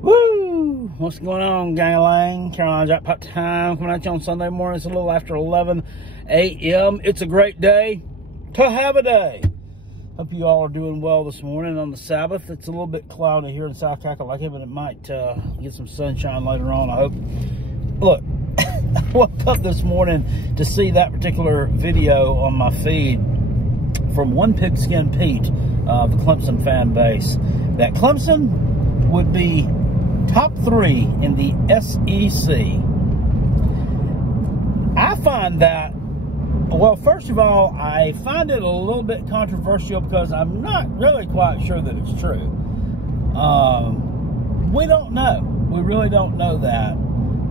Woo! What's going on, gang? Carolina Jackpot time. Coming at you on Sunday morning. It's a little after 11 a.m. It's a great day to have a day. Hope you all are doing well this morning on the Sabbath. It's a little bit cloudy here in South Kakalaki, but it might get some sunshine later on, I hope. Look, I woke up this morning to see that particular video on my feed from One Pigskin Pete, the Clemson fan base, that Clemson would be top 3 in the SEC. I find that, well, first of all, I find it a little bit controversial because I'm not really quite sure that it's true. We don't know. We really don't know that.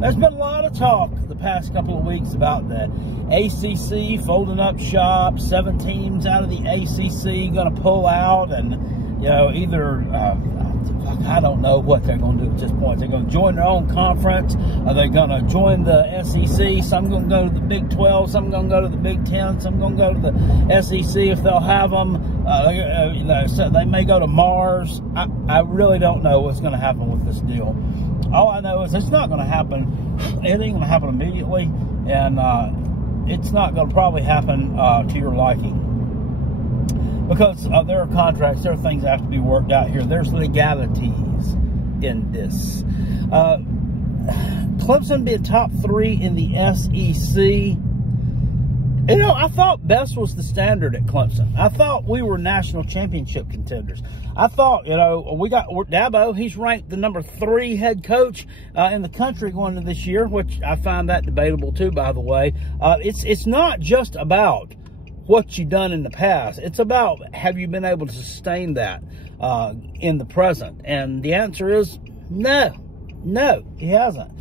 There's been a lot of talk the past couple of weeks about the ACC folding up shop, 7 teams out of the ACC going to pull out, and, you know, either, I don't know what they're going to do at this point. They're going to join their own conference. Are they going to join the SEC? Some going to go to the Big 12. Some going to go to the Big 10. Some going to go to the SEC if they'll have them. You know, so they may go to Mars. I really don't know what's going to happen with this deal. All I know is it's not going to happen. It ain't going to happen immediately, and it's not going to probably happen to your liking. Because there are contracts, there are things that have to be worked out here. There's legalities in this. Clemson being top 3 in the SEC. You know, I thought best was the standard at Clemson. I thought we were national championship contenders. I thought, you know, we got Dabo. He's ranked the number 3 head coach in the country going into this year, which I find that debatable too, by the way. It's not just about what you've done in the past. It's about, have you been able to sustain that in the present? And the answer is no. No, he hasn't.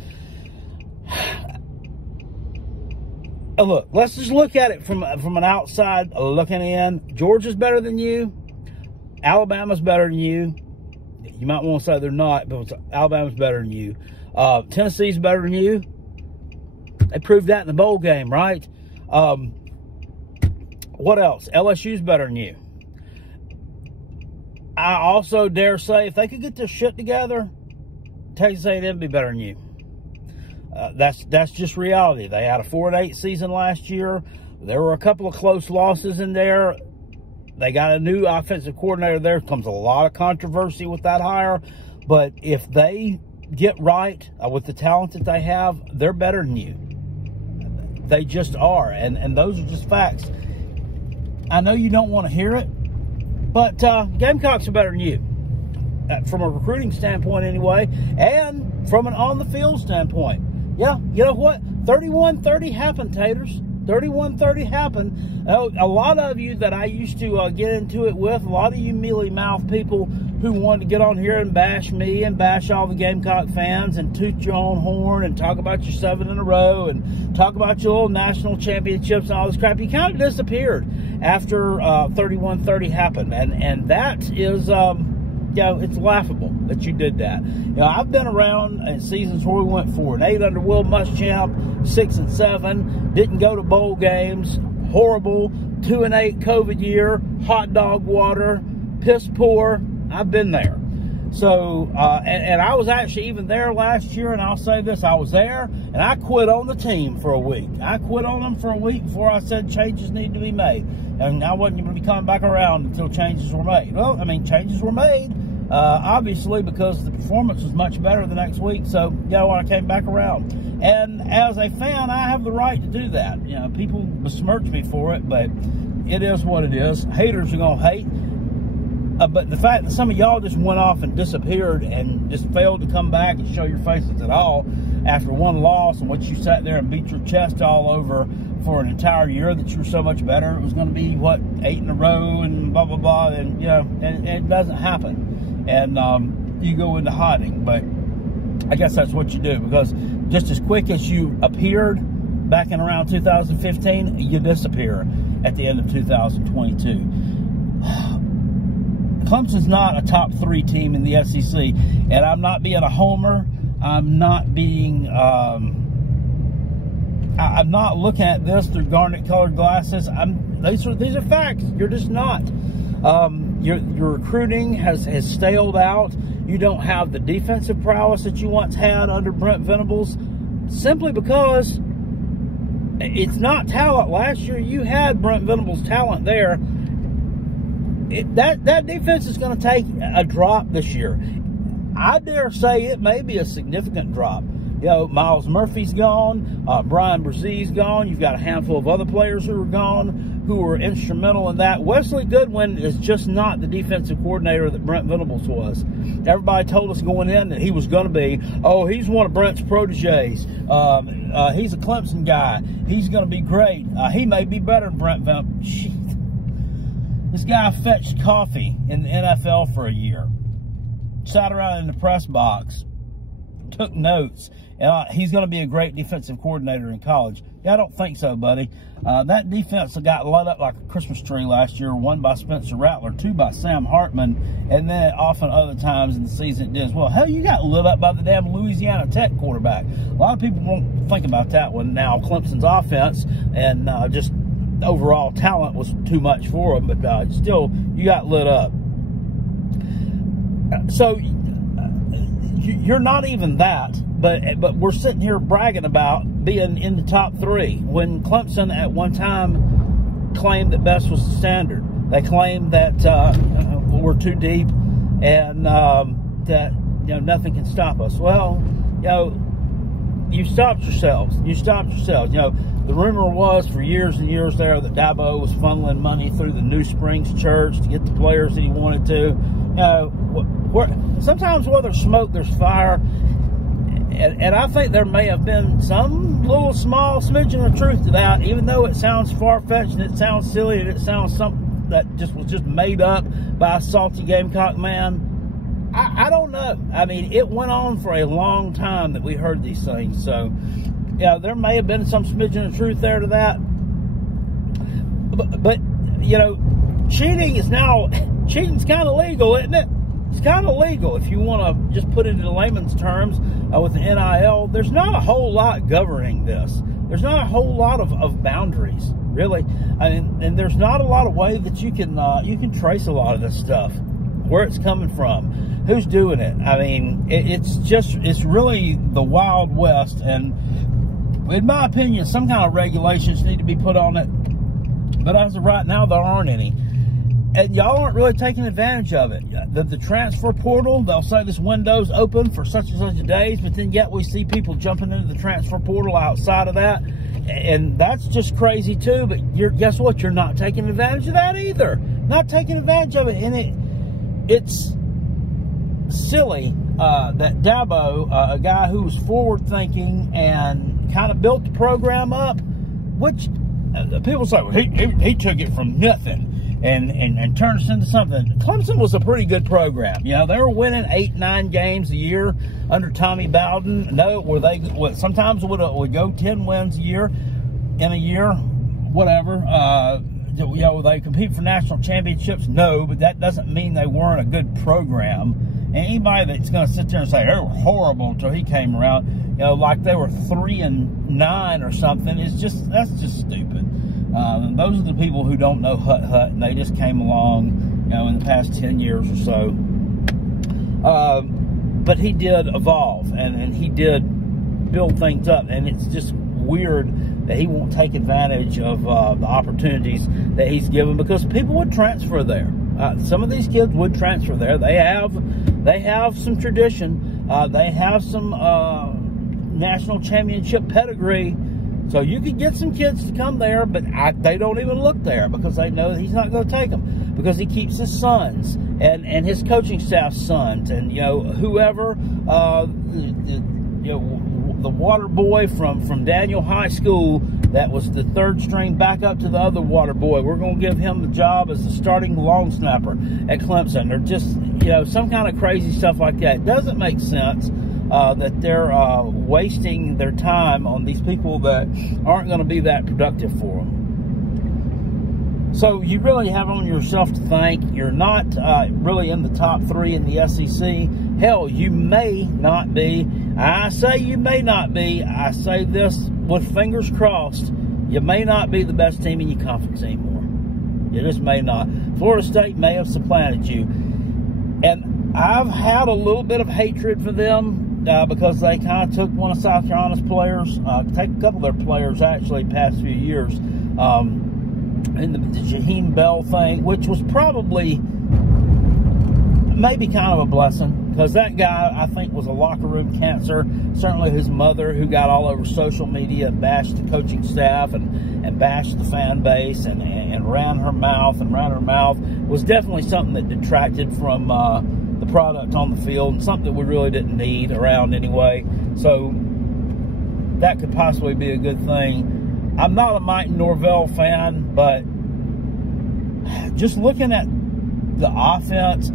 Look, let's just look at it from an outside looking in. Georgia's better than you. Alabama's better than you. You might want to say they're not, but Alabama's better than you. Tennessee's better than you. They proved that in the bowl game, right? What else? LSU's better than you. I also dare say, if they could get their shit together, Texas A&M would be better than you. That's just reality. They had a 4-8 season last year. There were a couple of close losses in there. They got a new offensive coordinator there. Comes a lot of controversy with that hire. But if they get right with the talent that they have, they're better than you. They just are. And those are just facts. I know you don't want to hear it, but Gamecocks are better than you. From a recruiting standpoint anyway, and from an on-the-field standpoint. Yeah, you know what? 31-30 happened, Taters. 31-30 happened. A lot of you that I used to get into it with, a lot of you mealy-mouthed people who wanted to get on here and bash me and bash all the Gamecock fans and toot your own horn and talk about your 7 in a row and talk about your little national championships and all this crap. You kind of disappeared after 31-30 happened. And that is... you know, it's laughable that you did that. You know, I've been around in seasons where we went 4-8 under Will Muschamp, 6-7, didn't go to bowl games, horrible, 2-8 COVID year, hot dog water, piss poor. I've been there. So, and I was actually even there last year, and I'll say this, I was there, and I quit on the team for a week. I quit on them for a week before I said changes need to be made. And I wasn't going to be coming back around until changes were made. Well, I mean, changes were made, obviously, because the performance was much better the next week. So, you know, I came back around. And as a fan, I have the right to do that. You know, people besmirch me for it, but it is what it is. Haters are going to hate. But the fact that some of y'all just went off and disappeared and just failed to come back and show your faces at all after one loss, and what you sat there and beat your chest all over for an entire year that you were so much better. It was going to be, what, 8 in a row and blah, blah, blah. And, you know, and it doesn't happen. And you go into hiding. But I guess that's what you do, because just as quick as you appeared back in around 2015, you disappear at the end of 2022. Clemson's not a top 3 team in the SEC, and I'm not being a homer. I'm not being, I'm not looking at this through garnet-colored glasses. These are facts. You're just not. Your recruiting has staled out. You don't have the defensive prowess that you once had under Brent Venables, simply because it's not talent. Last year you had Brent Venables' talent there. That defense is going to take a drop this year. I dare say it may be a significant drop. You know, Miles Murphy's gone. Brian Brzez's gone. You've got a handful of other players who are gone, who were instrumental in that. Wesley Goodwin is just not the defensive coordinator that Brent Venables was. Everybody told us going in that he was going to be, oh, he's one of Brent's proteges. He's a Clemson guy. He's going to be great. He may be better than Brent Venables. This guy fetched coffee in the NFL for a year, sat around in the press box, took notes, and he's going to be a great defensive coordinator in college. Yeah, I don't think so, buddy. That defense got lit up like a Christmas tree last year, one by Spencer Rattler, two by Sam Hartman, and then often other times in the season it did as well. Hell, you got lit up by the damn Louisiana Tech quarterback. A lot of people won't think about that one. Now, Clemson's offense and just overall talent was too much for them, but still, you got lit up. So you're not even that, but we're sitting here bragging about being in the top 3 when Clemson at one time claimed that best was the standard. They claimed that we're too deep and that nothing can stop us. Well, you stopped yourselves. You stopped yourselves. The rumor was for years and years there that Dabo was funneling money through the New Springs Church to get the players that he wanted to. Sometimes where there's smoke, there's fire. And I think there may have been some little small smidgen of truth to that, even though it sounds far-fetched and it sounds silly and it sounds something that was just made up by a salty Gamecock man. I don't know. I mean, it went on for a long time that we heard these things. So, there may have been some smidgen of truth there to that. But cheating's kind of legal, isn't it? It's kind of legal if you want to just put it in layman's terms with the NIL. There's not a whole lot governing this. There's not a whole lot of boundaries, really. And there's not a lot of way that you can trace a lot of this stuff, where it's coming from, who's doing it. I mean, it's really the Wild West. And in my opinion, some kind of regulations need to be put on it. But as of right now, there aren't any. And y'all aren't really taking advantage of it. The transfer portal, they'll say this window's open for such and such days, but then yet we see people jumping into the transfer portal outside of that. And that's just crazy too, but guess what? You're not taking advantage of that either. Not taking advantage of it. And it's silly that Dabo, a guy who was forward-thinking and kind of built the program up, which people say, well, he took it from nothing and turned us into something. Clemson was a pretty good program. They were winning 8-9 games a year under Tommy Bowden. No, sometimes would go 10 wins in a year, whatever. They compete for national championships. No, but that doesn't mean they weren't a good program. And anybody that's going to sit there and say they were horrible until he came around, like they were 3-9 or something, that's just stupid. Those are the people who don't know hut, and they just came along, in the past 10 years or so. But he did evolve, and he did build things up, and it's just weird that he won't take advantage of the opportunities that he's given, because people would transfer there. Some of these kids would transfer there. They have some tradition. They have some national championship pedigree. So you could get some kids to come there, but they don't even look there because they know that he's not going to take them, because he keeps his sons and his coaching staff's sons and whoever the water boy from Daniel High School that was the third string backup to the other water boy. We're going to give him the job as the starting long snapper at Clemson. Or just some kind of crazy stuff like that. It doesn't make sense. That they're wasting their time on these people that aren't going to be that productive for them. So you really have on yourself to thank. You're not really in the top 3 in the SEC. Hell, you may not be. I say you may not be. I say this with fingers crossed. You may not be the best team in your conference anymore. You just may not. Florida State may have supplanted you. And I've had a little bit of hatred for them because they kind of took one of South Carolina's players, take a couple of their players actually past few years, in the Jaheim Bell thing, which was probably maybe kind of a blessing, because that guy, I think, was a locker room cancer. Certainly his mother, who got all over social media and bashed the coaching staff and bashed the fan base and ran her mouth, was definitely something that detracted from the product on the field, and something that we really didn't need around anyway. So that could possibly be a good thing. I'm not a Mike Norvell fan, but just looking at the offense,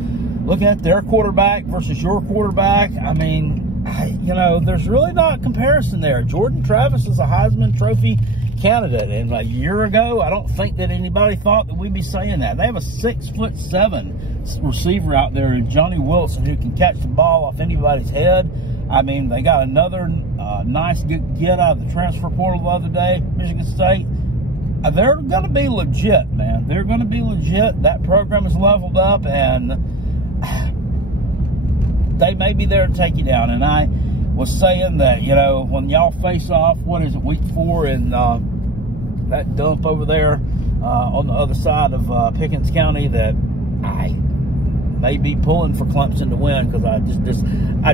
looking at their quarterback versus your quarterback, I mean, you know, there's really not a comparison there. Jordan Travis is a Heisman Trophy candidate, and a year ago, I don't think that anybody thought that we'd be saying that. They have a 6'7" receiver out there in Johnny Wilson who can catch the ball off anybody's head. I mean, they got another nice good get out of the transfer portal the other day, Michigan State. They're going to be legit, man. They're going to be legit. That program is leveled up, and they may be there to take you down. And I was saying that, you know, when y'all face off, what is it, week 4 in that dump over there on the other side of Pickens County, that I may be pulling for Clemson to win, because I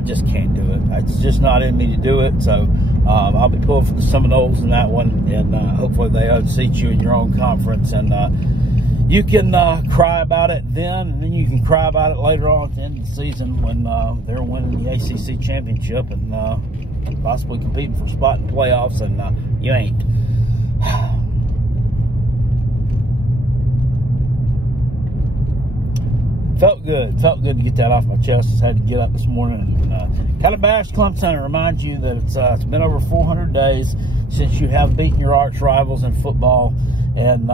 just can't do it. It's just not in me to do it. So I'll be pulling for the Seminoles in that one, and hopefully they unseat you in your own conference, and you can cry about it then, and then you can cry about it later on at the end of the season when they're winning the ACC championship and possibly competing for a spot in playoffs, and you ain't. Felt good to get that off my chest. Just had to get up this morning and kind of bash Clemson and remind you that it's been over 400 days since you have beaten your arch rivals in football. And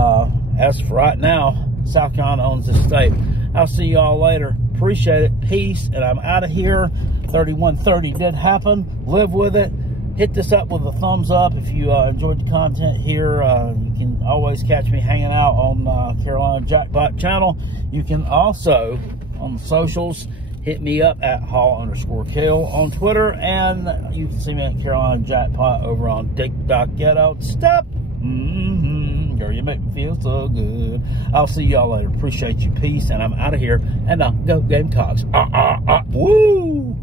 as for right now, South Carolina owns this state. I'll see you all later. Appreciate it. Peace. And I'm out of here. 3130 did happen. Live with it. Hit this up with a thumbs up if you enjoyed the content here. You can always catch me hanging out on Carolina Jackpot channel. You can also, on the socials, hit me up at Hall_Kale on Twitter. And you can see me at Carolina Jackpot over on TikTok. Get out. Stop. Girl, you make me feel so good. I'll see y'all later. Appreciate you. Peace. And I'm out of here. And now, go Gamecocks. Woo!